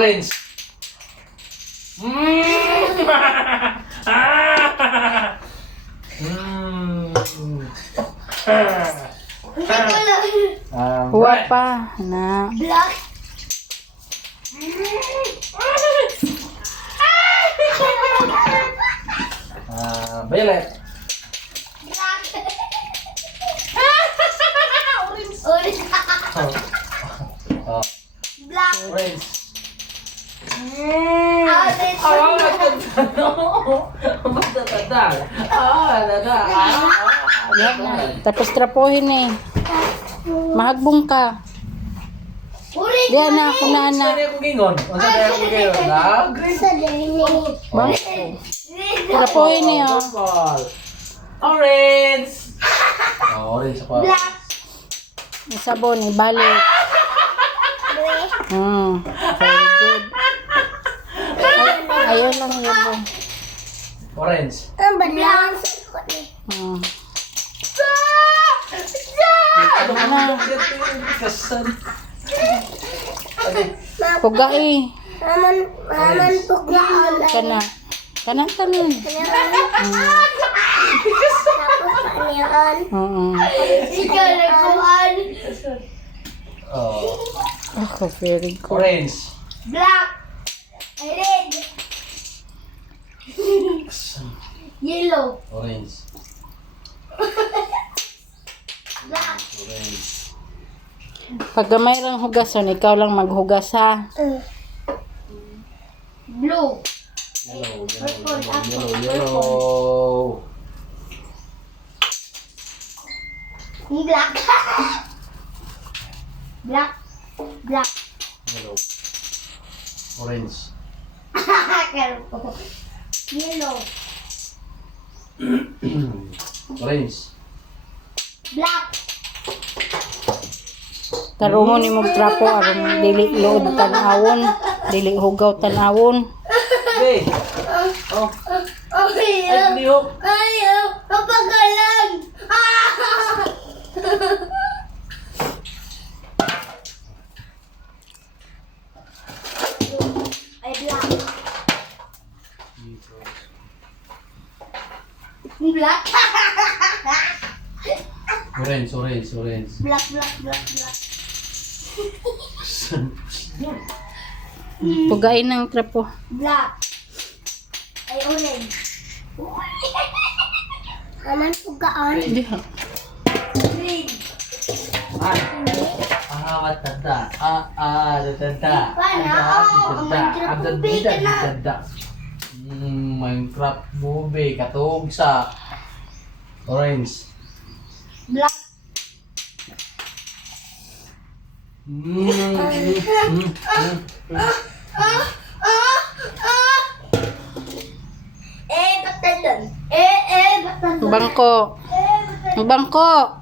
Orange. Huwag pa. Na. Black. Violet. Black. Orange. Oh, Black. orange. Yan na. Tapos trapuhin eh. Mahagbong ka. Orange. Diyan na ako na anak. Sa dini. Trapuhin eh oh. Orange. Orange ako. Black. Yung sabon eh. Balik. Very good. Ayun lang yun. Orange. Ang banlang. Ano? Kasan. Puga eh. Aman pugaan. Kana. Kanan. Tapos kanyan. Ikaw nagkuhan. Oh. Ako, very good. Orange. Black. Red. Yellow. Orange. Black. Orange. Pag gamay lang hugason, ikaw lang maghugas ha. Blue. Yellow. Black. Black. Black. Yellow. Orange. Yellow. Orange. Black. Tarungon ni mong trapo aron dili lood tanawon, dili hugaw tanawon. Okay. Oh. Okay. Ay, lihok. Ayaw. Papagalan. Ay, black. Black. Orange. Black. Pugain ng trapo. Black. Ay, orange. Aman pugaan. Diha. Green. Tanda. Minecraft movie katog sa orange. Black. Batalan. Batalan. Bangko. Bangko.